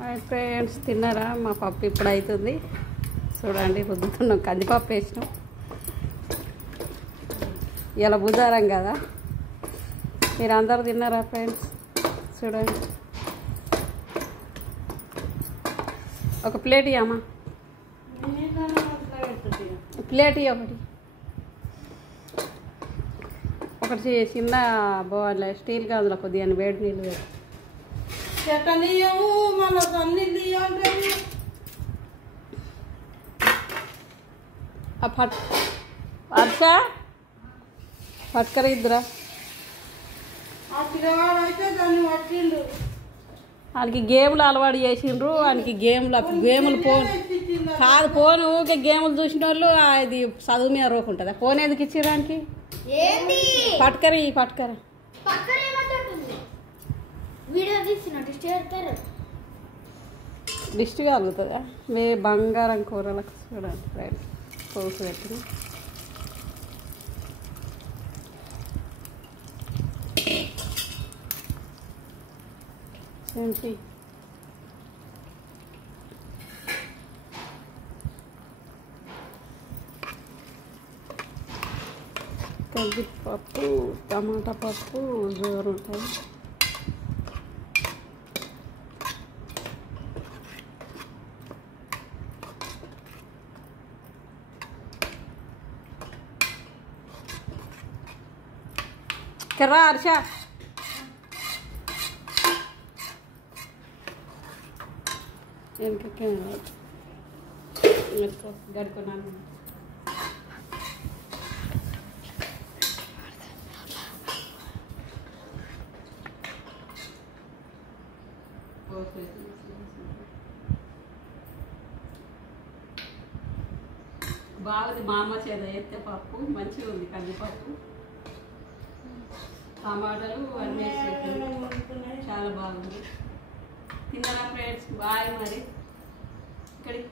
Hi friends, తిన్నారా? మా పప్పు ఇప్పుడు అవుతుంది. చూడండి, రుద్దుతున్నాం. కందిపప్పు వేసినాం. ఇలా బుధవారం కదా, మీరు అందరు తిన్నారా ఫ్రెండ్స్? చూడండి, ఒక ప్లేట్ ఇవ్వమ్మా. ప్లేట్ ఒకటి ఒకటి చిన్న బోర్లే స్టీల్ గాజులో కొద్దిగా వేడి నీళ్ళు వేడి. వర్ష పట్టుకర ఇద్దరా వానికి గేములు అలవాటు చేసిండ్రు. వానికి గేములు ఫోన్ కాదు, ఫోన్ ఊకే గేములు చూసిన వాళ్ళు అది చదువు మీద రోకుంటుందా? ఫోన్ ఎందుకు ఇచ్చిరానికి? పట్టుకర దిష్టి కలుగుతుందా? మీ బంగారం కూరలకు చూడండి ఫ్రెండ్స్, పోసు పెట్టిన ఏంటి కందిపప్పు, టమాటా పప్పు జోరు ఉంటాయి. కర్రా హర్ష, గడుకున్నాను. బాగుంది. మా అమ్మ చేత ఎత్తే పప్పు మంచిగా ఉంది. కందిపప్పు, టమాటాలు అన్నీ చాలా బాగుంది. తిన్నారా ఫ్రెండ్స్? బాయ్. మరి ఇక్కడికి